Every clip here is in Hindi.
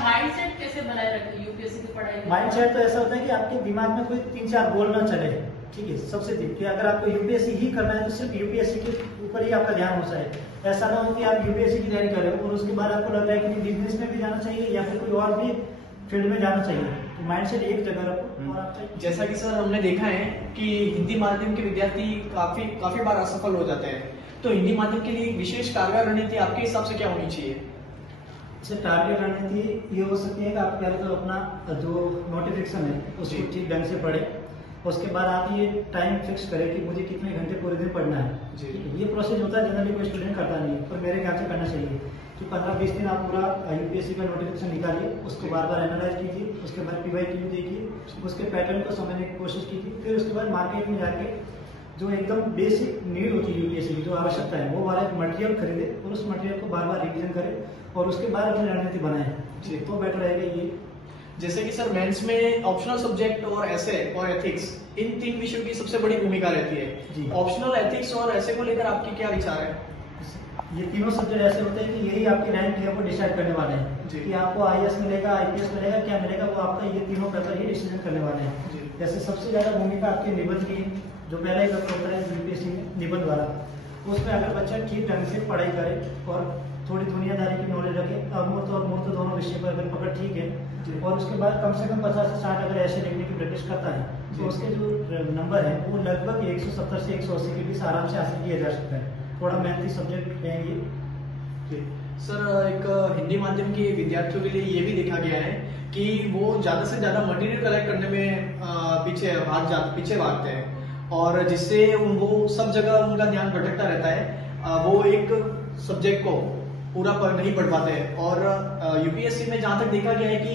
माइंडसेट कैसे बनाए रखें यूपीएससी की पढ़ाई में? माइंडसेट तो ऐसा होता है कि आपके दिमाग में कोई 3-4 गोल ना चले, ठीक है। सबसे कि अगर आपको यूपीएससी ही करना है तो सिर्फ यूपीएससी के ऊपर ही आपका ध्यान हो जाए। ऐसा ना हो कि आप यूपीएससी की तैयारी करें और उसके बाद आपको लग रहा है कि बिजनेस में भी जाना चाहिए या फिर कोई और भी फील्ड में जाना चाहिए। तो माइंडसेट एक जगह रखो। और आपका जैसा कि सर हमने देखा है कि हिंदी माध्यम के विद्यार्थी काफी बार असफल हो जाते हैं, तो हिंदी माध्यम के लिए विशेष कारगर रणनीति आपके हिसाब से क्या होनी चाहिए? टारगेट रणनीति ये हो सकती है कि आप पहले तो अपना जो नोटिफिकेशन है उसको ठीक ढंग से पढ़े। उसके बाद आप ये टाइम फिक्स करें कि मुझे कितने घंटे पूरे दिन पढ़ना है। ये प्रोसेस होता है, जनरली कोई स्टूडेंट करता नहीं है, पर मेरे ख्याल से करना चाहिए कि 15-20 दिन आप पूरा यूपीएससी का नोटिफिकेशन निकालिए, उसको बार बार एनालाइज कीजिए, उसके बाद पीवाईक्यू देखिए, उसके पैटर्न को समझने की कोशिश कीजिए। फिर उसके बाद मार्केट में जाके जो एकदम बेसिक नीड होती है यूपीएससी की, जो आवश्यकता है, वो वाला मटेरियल खरीदे और उस मटेरियल को बार बार रिवीजन करें और उसके बाद अपनी रणनीति बनाए, तो बेटर रहेगा ये। जैसे कि सर मेंस में ऑप्शनल सब्जेक्ट और ऐसे और एथिक्स, इन 3 विषयों की सबसे बड़ी भूमिका रहती है। ऑप्शनल, एथिक्स और ऐसे को लेकर आपकी क्या विचार है? ये तीनों सब्जेक्ट ऐसे होते हैं कि यही आपकी रैंक है वो डिसाइड करने वाले हैं कि आपको आईएएस मिलेगा, आईपीएस मिलेगा, क्या मिलेगा, वो आपका ये तीनों पेपर ही डिसीजन करने वाले हैं। जैसे सबसे ज्यादा भूमिका आपके निबंध की, जो पहला ही पेपर होता है यूपीएससी में निबंध वाला, उसमें अगर बच्चा ठीक ढंग से पढ़ाई करे और थोड़ी दुनियादारी की नॉलेज रखे, अमूर्त और मूर्त दोनों विषय पर अगर पकड़ ठीक है, और उसके बाद कम से कम 50 से 60 अगर ऐसे लिखने की प्रैक्टिस करता है, तो उसके जो नंबर है वो लगभग 170 से 180 के बीच आराम से हासिल किया जा सकता है। थोड़ा मेहनती सब्जेक्ट है ये। सर एक हिंदी माध्यम के विद्यार्थियों के लिए ये भी देखा गया है कि वो ज्यादा से ज्यादा मटेरियल कलेक्ट करने में पीछे भागते हैं, और जिससे वो सब जगह उनका ध्यान भटकता रहता है, वो एक सब्जेक्ट को पूरा नहीं पढ़ पाते हैं। और यूपीएससी में जहां तक देखा गया है कि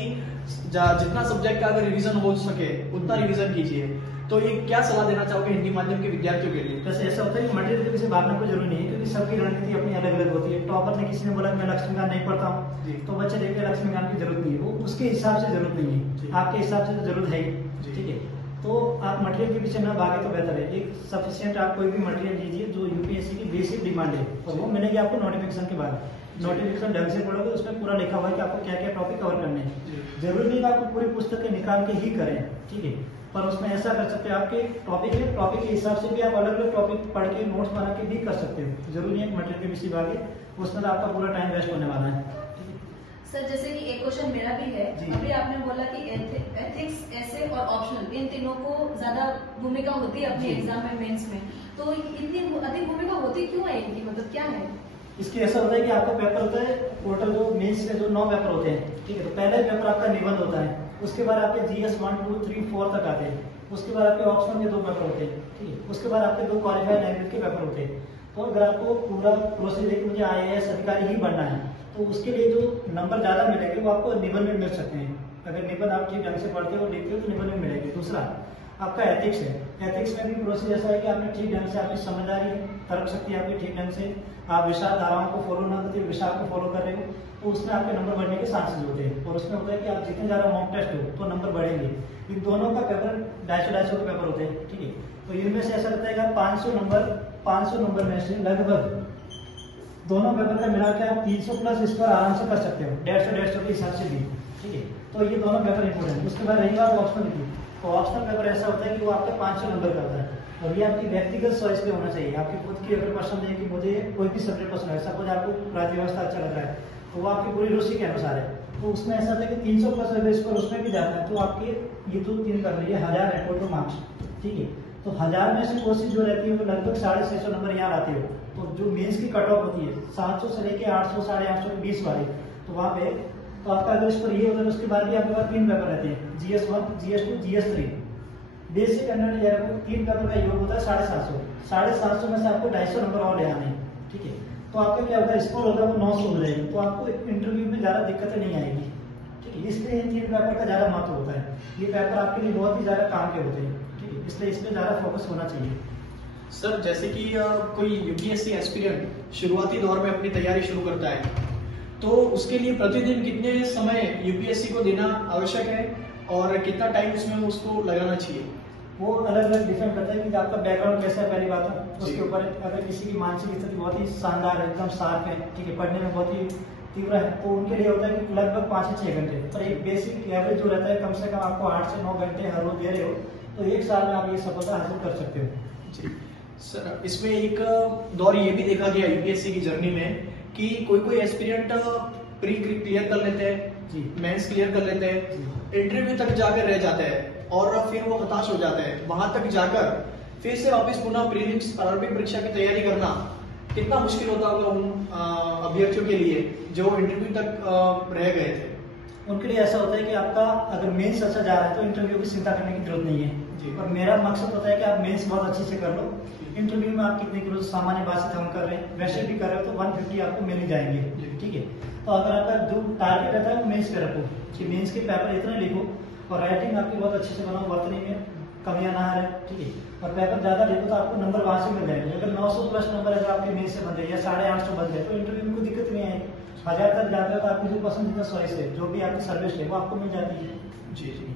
जितना सब्जेक्ट का अगर रिवीजन हो सके उतना रिवीजन कीजिए, तो ये क्या सलाह देना चाहोगे हिंदी माध्यम के विद्यार्थियों के लिए? वैसे ऐसा होता है कि मटेरियल के पीछे भागना कोई जरूरी नहीं है, क्योंकि सबकी रणनीति अपनी अलग अलग होती है। टॉपर ने किसी ने बोला मैं लक्ष्मीकांत नहीं पढ़ता हूँ, तो बच्चे देखते लक्ष्मीकांत की जरूरत नहीं है, वो उसके हिसाब से जरूरत नहीं है, आपके हिसाब से तो जरूरत है ही, ठीक है। तो आप मटेरियल के पीछे ना भागे तो बेहतर है। एक सफिशिएंट आप कोई भी मटेरियल लीजिए जो यूपीएससी की बेसिक डिमांड है, और वो मिलेगी आपको नोटिफिकेशन के बाद। नोटिफिकेशन ढंग से पढ़ोगे, उसमें पूरा लिखा हुआ है कि आपको क्या क्या टॉपिक कवर करने हैं। जरूरी नहीं कि आपको पूरी पुस्तकें निकाल के ही करें, ठीक है, पर उसमें ऐसा कर सकते हैं आपके टॉपिक है, टॉपिक के हिसाब से भी आप अलग अलग टॉपिक पढ़ के नोट्स बना के भी कर सकते हो। जरूरी है मटेरियल के पीछे भागे, उसमें तो आपका पूरा टाइम वेस्ट होने वाला है। सर जैसे कि एक क्वेश्चन मेरा भी है, अभी आपने बोला कि एथिक्स, ऐसे और ऑप्शनल, इन तीनों को ज्यादा भूमिका होती है अपने एग्जाम में, मेंस में, तो इतनी अधिक भूमिका होती क्यों है इनकी, मतलब क्या है इसके? ऐसा होता है कि आपका पेपर होता है टोटल, जो मेंस के जो 9 पेपर होते हैं, ठीक है, तो पहला पेपर आपका निबंध होता है, उसके बाद आपके जीएस 1, 2, 3, 4 तक आते हैं, उसके बाद आपके ऑप्शनल के 2 पेपर होते हैं, ठीक है, उसके बाद आपके 2 क्वालिफाइड लैंग्वेज के पेपर होते हैं। तो अगर आपको पूरा प्रोसेस है कि मुझे आईएएस अधिकारी ही बनना है, तो उसके लिए जो नंबर ज्यादा मिलेंगे वो आपको निबंध में मिल सकते हैं। अगर निबंध आप ठीक ढंग से पढ़ते हो, लिखते हो, तो निबंध में मिलेगी। दूसरा आपका एथिक्स है, एथिक्स में भी प्रोसेस ऐसा है कि आपने ठीक ढंग से, आपकी समझदारी है, तर्क शक्ति आपकी ठीक ढंग से, आप विचारधाराओं को फॉलो ना करते, विचार को फॉलो कर रहे हो, तो उसमें आपके नंबर बढ़ने के चांसेस होते हैं। और उसमें होता है कि आप जितने ज्यादा मॉक टेस्ट हो तो नंबर बढ़ेंगे। इन दोनों का पेपर 250 के पेपर होते हैं, ठीक है, तो इनमें से ऐसा लगता है कि 500 नंबर में से लगभग दोनों पेपर का मिला के आप 300 प्लस इस पर आराम से कर सकते हो, 150 के हिसाब से भी, ठीक है। तो ये दोनों पेपर इंपोर्टेंट है। उसके बाद रही बात ऑप्शनल की, तो ऑप्शनल पेपर ऐसा होता है कि वो आपका 500 नंबर करता है, और ये आपकी व्यक्तिगत चॉइस पे होना चाहिए। आपकी खुद की अगर पसंद है कि मुझे कोई भी सब्जेक्ट पसंद है, सपोज आपको राज्य व्यवस्था अच्छा लग रहा है, तो वो आपकी पूरी रुचि के अनुसार है, तो उसमें ऐसा था कि 300 प्लस अगर इस पर उसमें भी जाता है, तो आपके ये जो 3 कर रही है 1000 है टोटल मार्क्स, ठीक है। तो 1000 में से कोशिश जो रहती है वो लगभग 650 नंबर यहाँ आते हो। तो जो मेंस की कट ऑफ होती है 700 से लेके 800, 850 के 20 वाली, तो वहाँ पे तो आपका अगर इस पर ये होता है, उसके बाद भी आपके पास 3 पेपर रहते हैं, GS 1, GS 2, GS 3। Basic under 3 paper का योग होता है 750। 750 में से आपको 250 नंबर और ले आने हैं, ठीक है। तो आपका क्या होता है, स्कोर होता है वो 900 हो जाएगी, तो आपको इंटरव्यू में ज्यादा दिक्कतें नहीं आएगी, ठीक है। इसलिए इन 3 पेपर का ज्यादा महत्व होता है। ये पेपर आपके लिए बहुत ही ज्यादा काम के होते हैं, ठीक है, इसलिए इस पर ज्यादा फोकस होना चाहिए। सर जैसे कि कोई यूपीएससी एस्पिरेंट शुरुआती दौर में अपनी तैयारी शुरू करता है, तो उसके लिए प्रतिदिन कितने समय यूपीएससी को देना आवश्यक है और कितना टाइम उसमें उसको लगाना चाहिए? वो अलग अलग डिफरेंट करता है कि आपका बैकग्राउंड कैसा है, पहली बात है उसके ऊपर। अगर किसी की मानसिक स्थिति बहुत ही शानदार है, एकदम शार्प है, ठीक है, पढ़ने में बहुत ही तीव्र है तो उनके लिए होता है कि लगभग 5 से 6 घंटे, पर एक बेसिक एवरेज जो रहता है कम से कम आपको 8 से 9 घंटे हर रोज दे रहे हो तो 1 साल में आप ये सफलता हासिल कर सकते हो। जी सर, इसमें एक दौर ये भी देखा गया यूपीएससी की जर्नी में कि कोई एस्पिरेंट प्री क्लियर कर लेते हैं जी, मेंस क्लियर कर लेते हैं, इंटरव्यू तक जाकर रह जाते हैं और फिर वो हताश हो जाते हैं। वहां तक जाकर फिर से वापस पुनः प्रीलिम्स प्रारंभिक परीक्षा की तैयारी करना कितना मुश्किल होता होगा उन अभ्यर्थियों के लिए जो इंटरव्यू तक रह गए थे। उनके लिए ऐसा होता है कि आपका अगर मेंस अच्छा जा रहा है तो इंटरव्यू की चिंता करने की जरूरत नहीं जी। है, और मेरा मकसद होता है कि आप मेंस बहुत अच्छे से कर लो। इंटरव्यू में आप कितने किलो सामान्य बात से हम कर रहे हैं वैसे भी कर रहे हो तो 150 आपको मिल ही जाएंगे, ठीक है। तो अगर आपका जो टारगेट रहता है वो मेंस का रखो कि मेंस के पेपर इतना लिखो और राइटिंग आपकी बहुत अच्छे से बनाओ, वर्तनी में कमियां ना आ रहे, ठीक है, और पेपर ज्यादा लिखो तो आपको नंबर वहां से मिल जाएंगे। अगर 900 प्लस नंबर अगर आपके मेंस से बन जाए या 850 बन जाए तो इंटरव्यू में कोई दिक्कत नहीं आएगी। 1000 तक जाते हो तो आपकी जो पसंदीदा चॉइस है जो भी आपकी सर्विस है वो आपको मिल जाती है। जी जी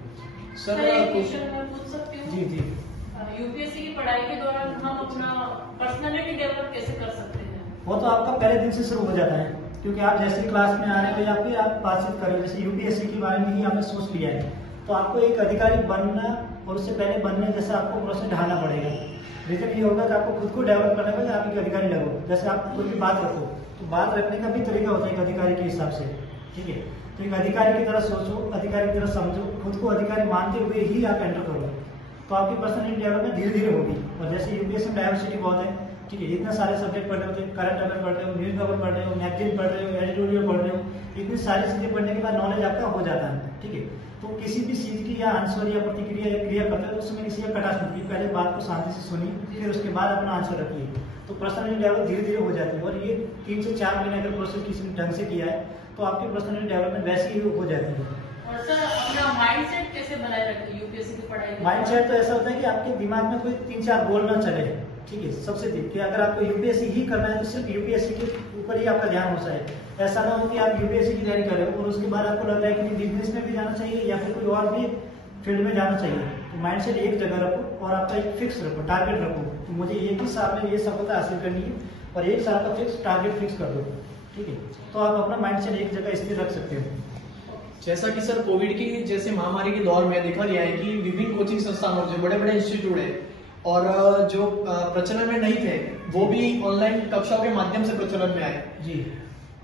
सर सर एक क्वेश्चन मैं पूछ सकती हूँ? जी जी, यूपीएससी की पढ़ाई के दौरान हम अपना पर्सनालिटी डेवलप कैसे कर सकते हैं? वो तो आपका पहले दिन से शुरू हो जाता है, क्योंकि आप जैसे क्लास में आ रहे हो या फिर आप बातचीत कर रहे हो, जैसे यूपीएससी के बारे में ही आपने सोच लिया है तो आपको एक अधिकारी बनना और उससे पहले बनने जैसे आपको प्रोसेस ढालना पड़ेगा। रीजन ये होगा कि आपको खुद को डेवलप करने का आप एक अधिकारी लगो। जैसे आप कोई भी बात रखो तो बात रखने का भी तरीका होता है एक अधिकारी के हिसाब से, ठीक है। तो एक अधिकारी की तरह सोचो, अधिकारी की तरह समझो, खुद को अधिकारी मानते हुए ही आप एंटर करो तो आपकी पर्सनैलिटी डेवलपमेंट धीरे धीरे होगी। और जैसे यूपीएससी में डाइवर्सिटी बहुत है, ठीक है, इतने सारे सब्जेक्ट पढ़ रहे होते हैं, करंट अफेयर पढ़ रहे हो, न्यूज पेपर पढ़ रहे हो, मैगजीन पढ़ रहे हो, एडिटोरियल पढ़ रहे हो, इतनी सारी चीजें पढ़ने के बाद नॉलेज आपका हो जाता है, ठीक है। तो किसी भी चीज की या आंसर या प्रतिक्रिया या क्रिया करते हो तो उसमें किसी का कटाक्ष मत कीजिए, पहले बात को शांति से सुनिए फिर उसके बाद अपना आंसर रखिए, तो पर्सनैलिटी डेवलप धीरे धीरे हो जाती है। और ये 3 से 4 महीने अगर प्रोसेस किसी ढंग से किया है तो आपकी पर्सनैलिटी डेवलपमेंट वैसे ही हो जाती है। और सर अपना माइंडसेट कैसे बनाए रखें यूपीएससी की पढ़ाई के माइंड सेट तो ऐसा होता है कि आपके दिमाग में कोई 3-4 गोल ना चले, ठीक है। सबसे कि अगर आपको यूपीएससी ही करना है तो सिर्फ यूपीएससी के ऊपर ही आपका ध्यान हो जाए। ऐसा ना हो कि आप यूपीएससी की तैयारी कर रहे हो और उसके बाद आपको लग रहा है कि बिजनेस में भी जाना चाहिए या फिर कोई और भी फील्ड में जाना चाहिए। तो माइंड सेट एक जगह रखो और आपका एक फिक्स रखो, टारगेट रखो तो मुझे एक ही साल में ये सफलता हासिल करनी है और 1 साल का फिक्स टारगेट फिक्स कर दो, ठीक है। तो आप अपना माइंड सेट एक जगह स्थिर रख सकते हो। जैसा कि सर कोविड की जैसे महामारी के दौर में देखा गया है कि विभिन्न कोचिंग संस्थानों जो बड़े बड़े इंस्टीट्यूट है और जो प्रचलन में नहीं थे वो भी ऑनलाइन कक्षाओं के माध्यम से प्रचलन में आए। जी,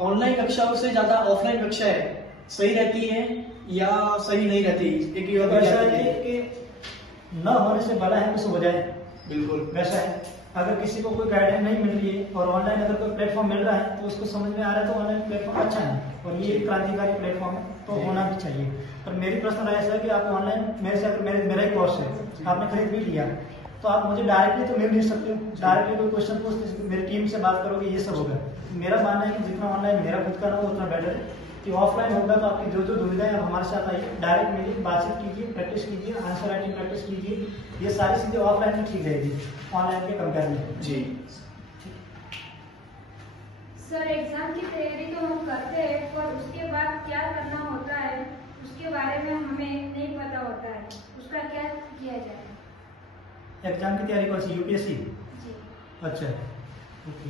ऑनलाइन कक्षाओं से ज्यादा ऑफलाइन कक्षाएं सही रहती हैं या सही नहीं रहती? एक तो ऐसा है कि न होने से भला है कुछ हो जाए, बिल्कुल वैसा है। अगर किसी को कोई गाइडेंस नहीं मिल रही है और ऑनलाइन अगर कोई प्लेटफॉर्म मिल रहा है तो उसको समझ में आ रहा है तो ऑनलाइन प्लेटफॉर्म अच्छा है और ये एक क्रांतिकारी प्लेटफॉर्म है तो होना भी चाहिए। पर मेरी पर्सनल राय ऐसा है कि आप ऑनलाइन मेरे से अगर मेरा ही कोर्स है आपने खरीद भी लिया तो आप मुझे डायरेक्टली तो मिल नहीं सकते हो, डायरेक्टली कोई क्वेश्चन पूछते मेरी टीम से बात करोगे ये सब होगा। मेरा मानना है कि जितना ऑनलाइन मेरा खुद का ना हो उतना बेटर है कि ऑफलाइन होगा तो आपकी जो जो दुविधा है हमारे साथ आइए, डायरेक्ट मिलिए, बातचीत कीजिए, प्रैक्टिस कीजिए, आंसर राइटिंग प्रैक्टिस कीजिए, ये सारी चीजें ऑफलाइन में ठीक रहेगी ऑनलाइन के कंपेयर में। जी सर एग्जाम की तैयारी तो हम करते हैं पर उसके बाद क्या करना होता है उसके बारे में हमें नहीं पता होता है, उसका क्या किया जाए? एग्जाम की तैयारी कौन सी? यूपीएससी? जी। अच्छा, ओके।